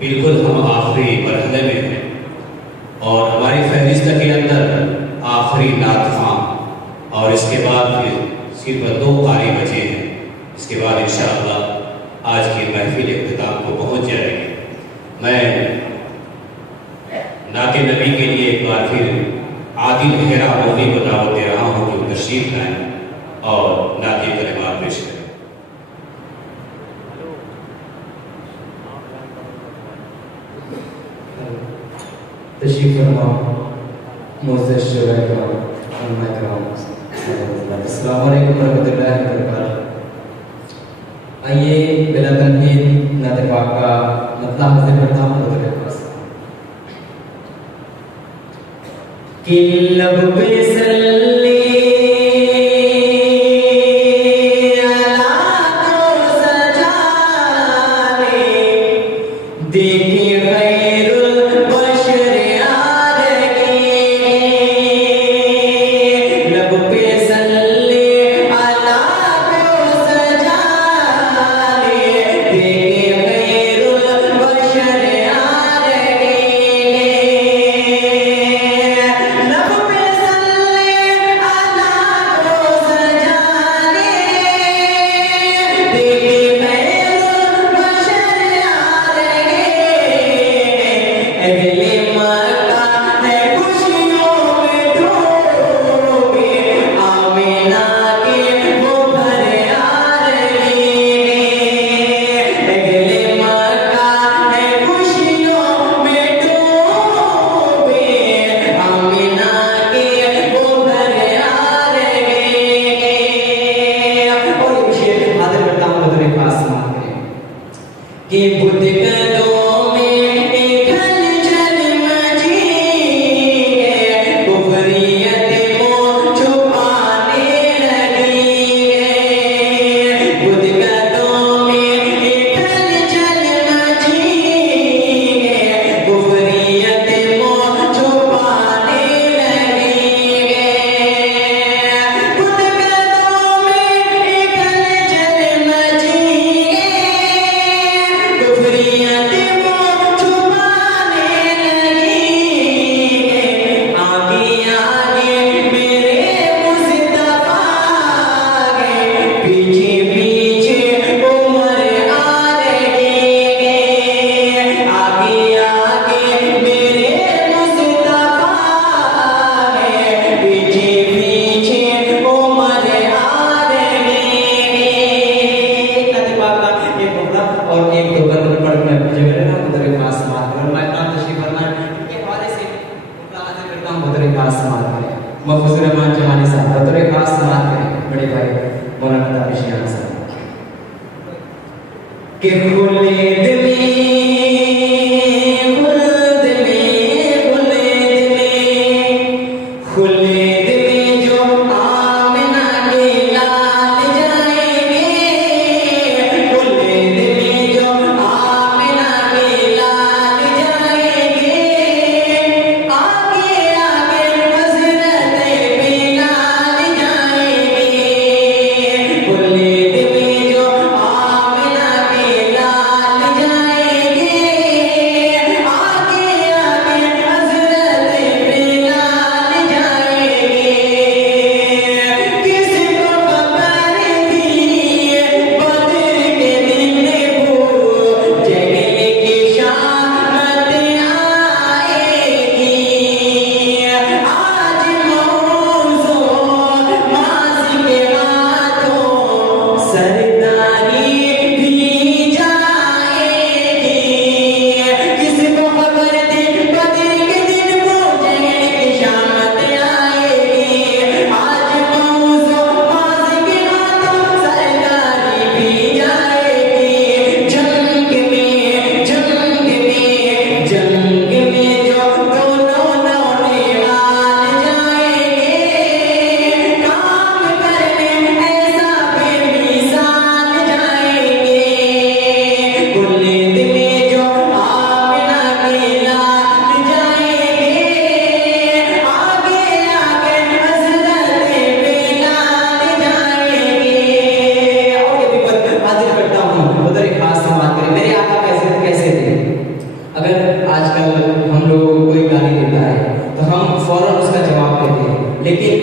बिल्कुल हम आखिरी मरहले में हैं और हमारी फहरिस्त के अंदर आखिरी नात खां और इसके बाद फिर सिर्फ 2 कारी बचे हैं। इसके बाद इंशाअल्लाह आज की महफिल इख्तिताम को पहुंच जाएगी। मैं नाते नबी के लिए एक बार फिर आदिल हेरा मौली को दावत दे रहा हूँ कि तशरीफ लाएं और नाते कलिमात पेश करें। तशरीफ फरमा मोअज़्ज़ज़ शोहरा किराम, अस्सलामु अलैकुम वरहमतुल्लाहि वबरकातुहू। आइए बिला तनकीद नात पाक का मतलब हाजिर करता हूँ हुज़ूर पास कि लब पे सल्ली अला को सजाने देखिए लाल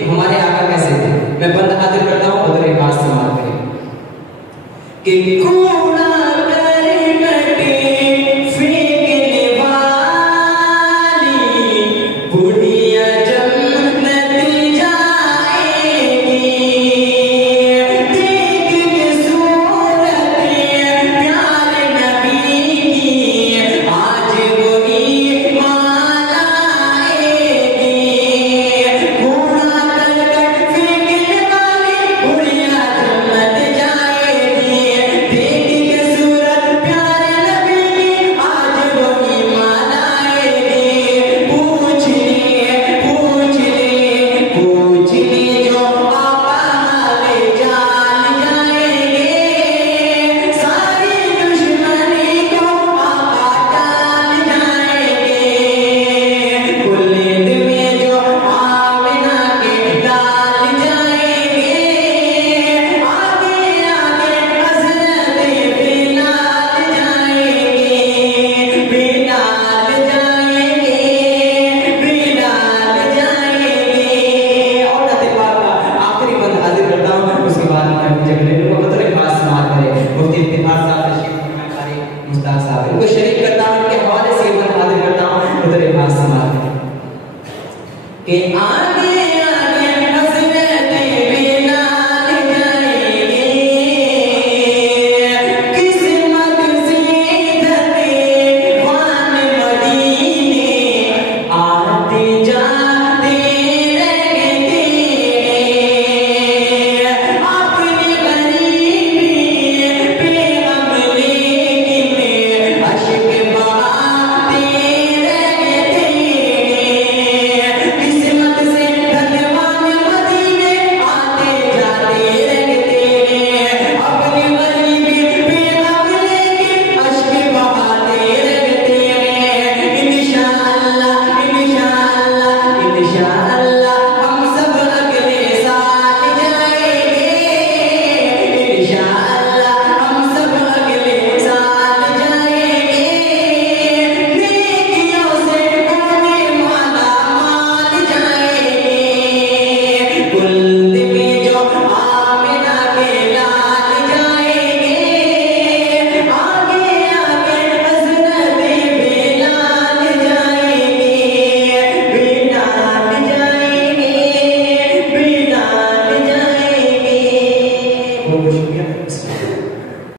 हमारे आका कैसे थे। मैं बंद हाजिर करता हूँ, अगर एक बात समाप्त करें कि